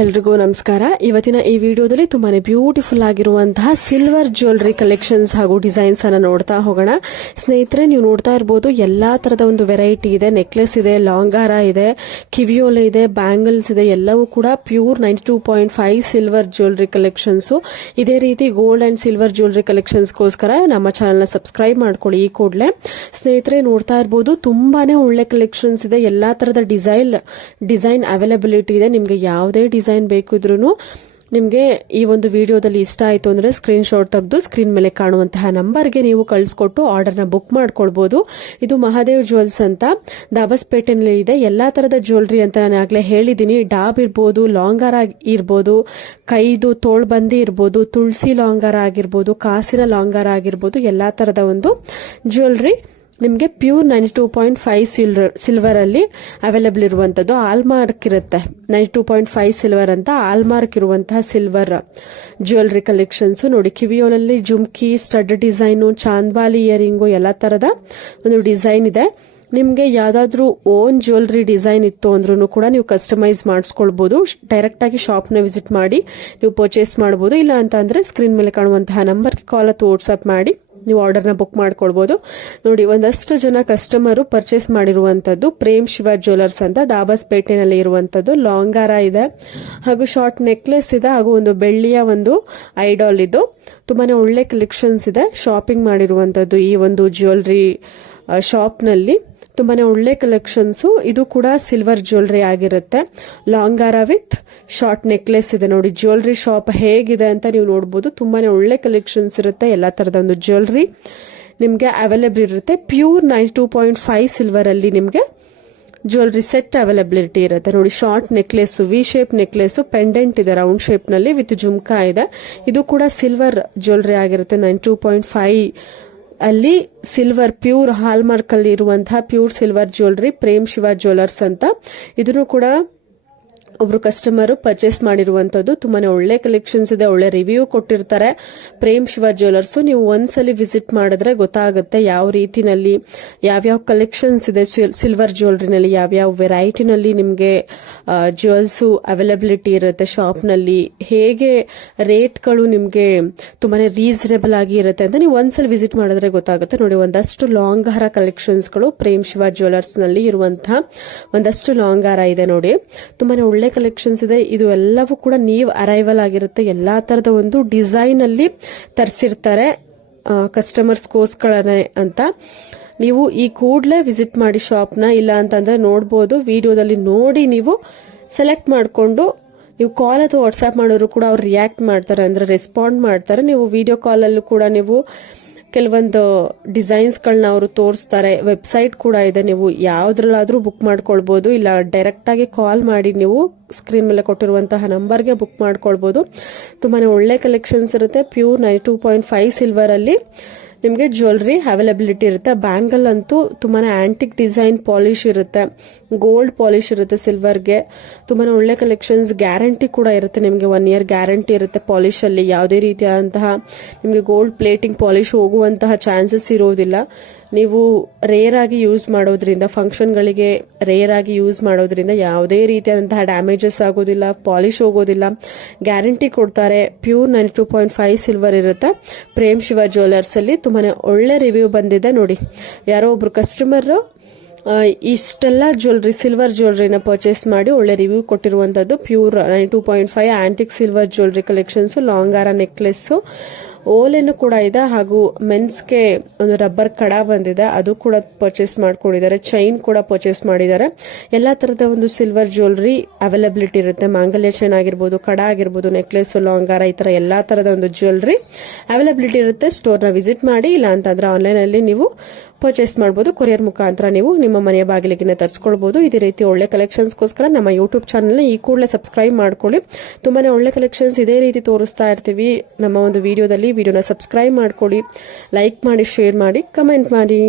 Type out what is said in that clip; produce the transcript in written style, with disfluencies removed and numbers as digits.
ಎಲ್ರಿಗೂ ನಮಸ್ಕಾರ. ಇವತ್ತಿನ ಈ ವಿಡಿಯೋದಲ್ಲಿ ತುಂಬಾನೇ ಬ್ಯೂಟಿಫುಲ್ ಆಗಿರುವಂತಹ ಸಿಲ್ವರ್ ಜ್ಯುವೆಲರಿ ಕಲೆಕ್ಷನ್ಸ್ ಹಾಗೂ ಡಿಸೈನ್ಸ್ ಅನ್ನ ನೋಡ್ತಾ ಹೋಗೋಣ. ಸ್ನೇಹಿತರೆ, ನೀವು ನೋಡ್ತಾ ಇರಬಹುದು ಎಲ್ಲಾ ತರದ ಒಂದು ವೆರೈಟಿ ಇದೆ. ನೆಕ್ಲೆಸ್ ಇದೆ, ಲಾಂಗ್ ಹಾರ ಇದೆ, ಕಿವಿಯೋಲೆ ಇದೆ, ಬ್ಯಾಂಗಲ್ಸ್ ಇದೆ. ಎಲ್ಲವೂ ಕೂಡ ಪ್ಯೂರ್ 92.5 ಸಿಲ್ವರ್ ಜ್ಯುವೆಲರಿ ಕಲೆಕ್ಷನ್ಸ್. ಇದೇ ರೀತಿ ಗೋಲ್ಡ್ ಅಂಡ್ ಸಿಲ್ವರ್ ಜ್ಯುವೆಲರಿ ಕಲೆಕ್ಷನ್ಸ್ಗೋಸ್ಕರ ನಮ್ಮ ಚಾನೆಲ್ ನ ಸಬ್ಸ್ಕ್ರೈಬ್ ಮಾಡ್ಕೊಳ್ಳಿ ಈ ಕೂಡಲೇ. ಸ್ನೇಹಿತರೆ, ನೋಡ್ತಾ ಇರಬಹುದು ತುಂಬಾನೇ ಒಳ್ಳೆ ಕಲೆಕ್ಷನ್ಸ್ ಇದೆ. ಎಲ್ಲಾ ತರದ ಡಿಸೈನ್ ಅವೈಲಬಿಲಿಟಿ ಇದೆ. ನಿಮ್ಗೆ ಯಾವುದೇ ಡಿಸೈನ್ ಬೇಕಿದ್ರೂ ನಿಮಗೆ ಈ ಒಂದು ವಿಡಿಯೋದಲ್ಲಿ ಇಷ್ಟ ಆಯಿತು ಅಂದ್ರೆ ಸ್ಕ್ರೀನ್ ಶಾಟ್ ತೆಗೆದು ಸ್ಕ್ರೀನ್ ಮೇಲೆ ಕಾಣುವಂತಹ ನಂಬರ್ಗೆ ನೀವು ಕಳಿಸ್ಕೊಟ್ಟು ಆರ್ಡರ್ನ ಬುಕ್ ಮಾಡ್ಕೊಳ್ಬಹುದು. ಇದು ಮಹಾದೇವ್ ಜ್ಯುವೆಲ್ಸ್ ಅಂತ ದಾಬಸ್ಪೇಟೆನಲ್ಲಿ ಇದೆ. ಎಲ್ಲಾ ತರದ ಜ್ಯುವೆಲರಿ ಅಂತ ನಾನು ಆಗ್ಲೇ ಹೇಳಿದ್ದೀನಿ. ಡಾಬ್ ಇರ್ಬೋದು, ಲಾಂಗ್ ಹಾರ ಇರ್ಬೋದು, ಕೈದು ತೋಳ್ಬಂದಿ ಇರ್ಬೋದು, ತುಳಸಿ ಲಾಂಗ್ ಹಾರ ಆಗಿರ್ಬೋದು, ಕಾಸಿನ ಲಾಂಗ್ ಹಾರ ಆಗಿರ್ಬೋದು, ಎಲ್ಲಾ ತರದ ಒಂದು ಜ್ಯುವೆಲರಿ ನಿಮಗೆ ಪ್ಯೂರ್ 92.5 ಸಿಲ್ವರ್ ಅಲ್ಲಿ ಅವೈಲೇಬಲ್ ಇರುವಂತದ್ದು. ಆಲ್ಮಾರ್ಕ್ ಇರುತ್ತೆ 92.5 ಸಿಲ್ವರ್ ಅಂತ ಆಲ್ಮಾರ್ಕ್ ಇರುವಂತಹ ಸಿಲ್ವರ್ ಜ್ಯುವೆಲರಿ ಕಲೆಕ್ಷನ್ಸ್ ನೋಡಿ. ಕಿವಿಯೋಲಲ್ಲಿ ಜುಮ್ಕಿ, ಸ್ಟಡ್ ಡಿಸೈನು, ಚಾಂದ್ಬಾಲಿ ಇಯರಿಂಗು ಎಲ್ಲಾ ತರದ ಒಂದು ಡಿಸೈನ್ ಇದೆ. ನಿಮ್ಗೆ ಯಾವ್ದಾದ್ರು ಓನ್ ಜ್ಯುವೆಲರಿ ಡಿಸೈನ್ ಇತ್ತು ಅಂದ್ರೂ ಕೂಡ ನೀವು ಕಸ್ಟಮೈಸ್ ಮಾಡಿಸ್ಕೊಳ್ಬಹುದು. ಡೈರೆಕ್ಟ್ ಆಗಿ ಶಾಪ್ ನ ವಿಸಿಟ್ ಮಾಡಿ ನೀವು ಪರ್ಚೇಸ್ ಮಾಡಬಹುದು. ಇಲ್ಲ ಅಂತ ಅಂದ್ರೆ ಸ್ಕ್ರೀನ್ ಮೇಲೆ ಕಾಣುವಂತಹ ನಂಬರ್ಗೆ ಕಾಲ್ ಅಥವಾ ವಾಟ್ಸ್ಆಪ್ ಮಾಡಿ ನೀವು ಆರ್ಡರ್ನ ಬುಕ್ ಮಾಡ್ಕೊಳ್ಬಹುದು. ನೋಡಿ, ಒಂದಷ್ಟು ಜನ ಕಸ್ಟಮರ್ ಪರ್ಚೇಸ್ ಮಾಡಿರುವಂತದ್ದು ಪ್ರೇಮ್ ಶಿವ ಜ್ಯುವೆಲರ್ಸ್ ಅಂತ ದಾಬಸ್ಪೇಟೆನಲ್ಲಿ ಇರುವಂತದ್ದು. ಲಾಂಗ್ ಹಾರ ಇದೆ ಹಾಗೂ ಶಾರ್ಟ್ ನೆಕ್ಲೆಸ್ ಇದೆ ಹಾಗೂ ಒಂದು ಬೆಳ್ಳಿಯ ಒಂದು ಐಡಾಲ್. ಇದು ತುಂಬಾನೇ ಒಳ್ಳೆ ಕಲೆಕ್ಷನ್ಸ್ ಇದೆ. ಶಾಪಿಂಗ್ ಮಾಡಿರುವಂತದ್ದು ಈ ಒಂದು ಜ್ಯುವೆಲರಿ ಶಾಪ್ ನಲ್ಲಿ ತುಂಬಾನೇ ಒಳ್ಳೆ ಕಲೆಕ್ಷನ್ಸ್. ಇದು ಕೂಡ ಸಿಲ್ವರ್ ಜ್ಯುವೆಲರಿ ಆಗಿರುತ್ತೆ. ಲಾಂಗ್ ಹಾರ ವಿತ್ ಶಾರ್ಟ್ ನೆಕ್ಲೆಸ್ ಇದೆ. ನೋಡಿ, ಜ್ಯುವೆಲರಿ ಶಾಪ್ ಹೇಗಿದೆ ಅಂತ ನೀವು ನೋಡಬಹುದು. ತುಂಬಾನೇ ಒಳ್ಳೆ ಕಲೆಕ್ಷನ್ಸ್ ಇರುತ್ತೆ. ಎಲ್ಲಾ ತರದ ಒಂದು ಜ್ಯುವೆಲರಿ ನಿಮ್ಗೆ ಅವೈಲೇಬಲ್ ಇರುತ್ತೆ. ಪ್ಯೂರ್ 92.5 ಸಿಲ್ವರ್ ಅಲ್ಲಿ ನಿಮ್ಗೆ ಜ್ಯುವೆಲರಿ ಸೆಟ್ ಅವೈಲಬಿಲಿಟಿ ಇರುತ್ತೆ. ನೋಡಿ, short necklace, V shape necklace, pendant ಇದೆ ರೌಂಡ್ ಶೇಪ್ ನಲ್ಲಿ ವಿತ್ ಜುಮ್ಕಾ ಇದೆ. ಇದು ಕೂಡ ಸಿಲ್ವರ್ ಜ್ಯುವೆಲರಿ ಆಗಿರುತ್ತೆ. 92.5 ಅಲ್ಲಿ ಸಿಲ್ವರ್ ಪ್ಯೂರ್ ಹಾಲ್ಮಾರ್ಕ್ ಅಲ್ಲಿ ಇರುವಂತಹ pure silver jewellery Prem Shiva jewellers ಅಂತ. ಇದನ್ನು ಕೂಡ ಒಬ್ರು ಕಸ್ಟಮರ್ ಪರ್ಚೇಸ್ ಮಾಡಿರುವಂತದ್ದು. ತುಂಬಾನೇ ಒಳ್ಳೆ ಕಲೆಕ್ಷನ್ಸ್ ಇದೆ. ಒಳ್ಳೆ ರಿವ್ಯೂ ಕೊಟ್ಟಿರ್ತಾರೆ ಪ್ರೇಮ್ ಶಿವ ಜ್ಯುವೆಲರ್ಸ್. ನೀವು ಒಂದ್ಸಲಿ ವಿಸಿಟ್ ಮಾಡಿದ್ರೆ ಗೊತ್ತಾಗುತ್ತೆ ಯಾವ ರೀತಿನಲ್ಲಿ ಯಾವ್ಯಾವ ಕಲೆಕ್ಷನ್ಸ್ ಇದೆ ಸಿಲ್ವರ್ ಜ್ಯುವೆಲರಿನಲ್ಲಿ, ಯಾವ್ಯಾವ ವೆರೈಟಿನಲ್ಲಿ ನಿಮ್ಗೆ ಜ್ಯುವೆಲ್ಸ್ ಅವೈಲಬಿಲಿಟಿ ಇರುತ್ತೆ ಶಾಪ್ ನಲ್ಲಿ, ಹೇಗೆ ರೇಟ್ಗಳು ನಿಮ್ಗೆ ತುಂಬಾನೇ ರೀಸನೇಬಲ್ ಆಗಿ ಇರುತ್ತೆ ಅಂತ ನೀವು ಒಂದ್ಸಲ ವಿಸಿಟ್ ಮಾಡಿದ್ರೆ ಗೊತ್ತಾಗುತ್ತೆ. ನೋಡಿ, ಒಂದಷ್ಟು ಲಾಂಗ್ ಹಾರ ಕಲೆಕ್ಷನ್ಸ್ ಗಳು ಪ್ರೇಮ್ ಶಿವ ಜ್ಯುವೆಲರ್ಸ್ ನಲ್ಲಿ ಇರುವಂತಹ ಒಂದಷ್ಟು ಲಾಂಗ್ ಹಾರ ಇದೆ. ನೋಡಿ, ತುಂಬಾನೇ ಒಳ್ಳೆ ಕಲೆಕ್ಷನ್ಸ್ ಇದೆ. ಇದು ಎಲ್ಲವೂ ಕೂಡ ನ್ಯೂ ಅರೈವಲ್ ಆಗಿರುತ್ತೆ. ಎಲ್ಲಾ ತರದ ಒಂದು ಡಿಸೈನ್ ಅಲ್ಲಿ ತರಿಸಿರ್ತಾರೆ ಕಸ್ಟಮರ್ಸ್ಗೋಸ್ಕರನೇ ಅಂತ. ನೀವು ಈ ಕೂಡಲೇ ವಿಸಿಟ್ ಮಾಡಿ ಶಾಪ್ನ. ಇಲ್ಲ ಅಂತಂದ್ರೆ ನೋಡಬಹುದು, ವಿಡಿಯೋದಲ್ಲಿ ನೋಡಿ ನೀವು ಸೆಲೆಕ್ಟ್ ಮಾಡಿಕೊಂಡು ನೀವು ಕಾಲ್ ಅಥವಾ ವಾಟ್ಸ್ಆಪ್ ಮಾಡೋರು ಕೂಡ ಅವ್ರು ರಿಯಾಕ್ಟ್ ಮಾಡ್ತಾರೆ, ಅಂದ್ರೆ ರೆಸ್ಪಾಂಡ್ ಮಾಡ್ತಾರೆ. ನೀವು ವಿಡಿಯೋ ಕಾಲ್ ಅಲ್ಲೂ ಕೂಡ ನೀವು ಕೆಲವೊಂದು ಡಿಸೈನ್ಸ್ ಗಳನ್ನ ಅವರು ತೋರಿಸ್ತಾರೆ. ವೆಬ್ಸೈಟ್ ಕೂಡ ಇದೆ, ನೀವು ಯಾವ್ದ್ರಲ್ಲಾದ್ರೂ ಬುಕ್ ಮಾಡ್ಕೊಳ್ಬಹುದು. ಇಲ್ಲ ಡೈರೆಕ್ಟ್ ಆಗಿ ಕಾಲ್ ಮಾಡಿ ನೀವು ಸ್ಕ್ರೀನ್ ಮೇಲೆ ಕೊಟ್ಟಿರುವಂತಹ ನಂಬರ್ಗೆ ಬುಕ್ ಮಾಡ್ಕೊಳ್ಬಹುದು. ತುಂಬಾನೇ ಒಳ್ಳೆ ಕಲೆಕ್ಷನ್ಸ್ ಇರುತ್ತೆ. ಪ್ಯೂರ್ 92.5 ಸಿಲ್ವರ್ ಅಲ್ಲಿ ನಿಮಗೆ ಜ್ಯುವೆಲರಿ ಅವೈಲಬಿಲಿಟಿ ಇರುತ್ತೆ. ಬ್ಯಾಂಗಲ್ ಅಂತೂ ತುಂಬಾನೇ ಆಂಟಿಕ್ ಡಿಸೈನ್ ಪಾಲಿಶ್ ಇರುತ್ತೆ, ಗೋಲ್ಡ್ ಪಾಲಿಶ್ ಇರುತ್ತೆ ಸಿಲ್ವರ್ಗೆ. ತುಂಬಾನೇ ಒಳ್ಳೆ ಕಲೆಕ್ಷನ್ಸ್. ಗ್ಯಾರಂಟಿ ಕೂಡ ಇರುತ್ತೆ ನಿಮಗೆ, 1 year ಗ್ಯಾರಂಟಿ ಇರುತ್ತೆ ಪಾಲಿಶ್ ಅಲ್ಲಿ. ಯಾವುದೇ ರೀತಿಯಾದಂತಹ ನಿಮಗೆ ಗೋಲ್ಡ್ ಪ್ಲೇಟಿಂಗ್ ಪಾಲಿಶ್ ಹೋಗುವಂತಹ ಚಾನ್ಸಸ್ ಇರೋದಿಲ್ಲ. ನೀವು ರೇರ್ ಆಗಿ ಯೂಸ್ ಮಾಡೋದ್ರಿಂದ, ಫಂಕ್ಷನ್ಗಳಿಗೆ ರೇರ್ ಆಗಿ ಯೂಸ್ ಮಾಡೋದ್ರಿಂದ ಯಾವುದೇ ರೀತಿಯಾದಂತಹ ಡ್ಯಾಮೇಜಸ್ ಆಗೋದಿಲ್ಲ, ಪಾಲಿಶ್ ಹೋಗೋದಿಲ್ಲ. ಗ್ಯಾರಂಟಿ ಕೊಡ್ತಾರೆ. ಪ್ಯೂರ್ 92.5 ಸಿಲ್ವರ್ ಇರುತ್ತೆ ಪ್ರೇಮ್ ಶಿವ ಜ್ಯುವೆಲರ್ಸ್ ಅಲ್ಲಿ. ತುಂಬಾನೇ ಒಳ್ಳೆ ರಿವ್ಯೂ ಬಂದಿದೆ. ನೋಡಿ, ಯಾರೋ ಒಬ್ರು ಕಸ್ಟಮರ್ ಇಷ್ಟೆಲ್ಲ ಜ್ಯುವೆಲರಿ ಸಿಲ್ವರ್ ಜ್ಯುವೆಲರಿನ ಪರ್ಚೇಸ್ ಮಾಡಿ ಒಳ್ಳೆ ರಿವ್ಯೂ ಕೊಟ್ಟಿರುವಂತದ್ದು. Pure 92.5 antique silver jewellery collections. Long ಹಾರ ನೆಕ್ಲೆಸ್ ಓಲೆನು ಕೂಡ ಇದೆ ಹಾಗೂ ಮೆನ್ಸ್ಗೆ ಒಂದು ರಬ್ಬರ್ ಕಡ ಬಂದಿದೆ, ಅದು ಕೂಡ ಪರ್ಚೇಸ್ ಮಾಡ್ಕೊಂಡಿದ್ದಾರೆ. ಚೈನ್ ಕೂಡ ಪರ್ಚೇಸ್ ಮಾಡಿದ್ದಾರೆ. ಎಲ್ಲಾ ತರದ ಒಂದು ಸಿಲ್ವರ್ ಜ್ಯುವೆಲರಿ ಅವೈಲಬಿಲಿಟಿ ಇರುತ್ತೆ. ಮಾಂಗಲ್ಯ ಚೈನ್ ಆಗಿರ್ಬೋದು, ಕಡ ಆಗಿರ್ಬೋದು, ನೆಕ್ಲೆಸ್, ಲಾಂಗ್ ಹಾರ, ಈ ತರ ಎಲ್ಲಾ ತರದ ಒಂದು ಜ್ಯುವೆಲರಿ ಅವೈಲಬಿಲಿಟಿ ಇರುತ್ತೆ. ಸ್ಟೋರ್ನ ವಿಸಿಟ್ ಮಾಡಿ. ಇಲ್ಲ ಅಂತಂದ್ರೆ ಆನ್ಲೈನ್ ಅಲ್ಲಿ ನೀವು ಪರ್ಚೇಸ್ ಮಾಡಬಹುದು. ಕೊರಿಯರ್ ಮುಖಾಂತರ ನೀವು ನಿಮ್ಮ ಮನೆಯ ಬಾಗಿಲಿಗೆ ತರಿಸ್ಕೊಳ್ಬಹುದು. ಇದೇ ರೀತಿ ಒಳ್ಳೆ ಕಲೆಕ್ಷನ್ಸ್ಗೋಸ್ಕರ ನಮ್ಮ ಯೂಟ್ಯೂಬ್ ಚಾನಲ್ ಈ ಕೂಡಲೇ ಸಬ್ಸ್ಕ್ರೈಬ್ ಮಾಡ್ಕೊಳ್ಳಿ. ತುಂಬಾನೇ ಒಳ್ಳೆ ಕಲೆಕ್ಷನ್ಸ್ ಇದೇ ರೀತಿ ತೋರಿಸ್ತಾ ಇರ್ತೀವಿ ನಮ್ಮ ಒಂದು ವಿಡಿಯೋದಲ್ಲಿ. ವಿಡಿಯೋನ ಸಬ್ಸ್ಕ್ರೈಬ್ ಮಾಡ್ಕೊಳ್ಳಿ, ಲೈಕ್ ಮಾಡಿ, ಶೇರ್ ಮಾಡಿ, ಕಮೆಂಟ್ ಮಾಡಿ.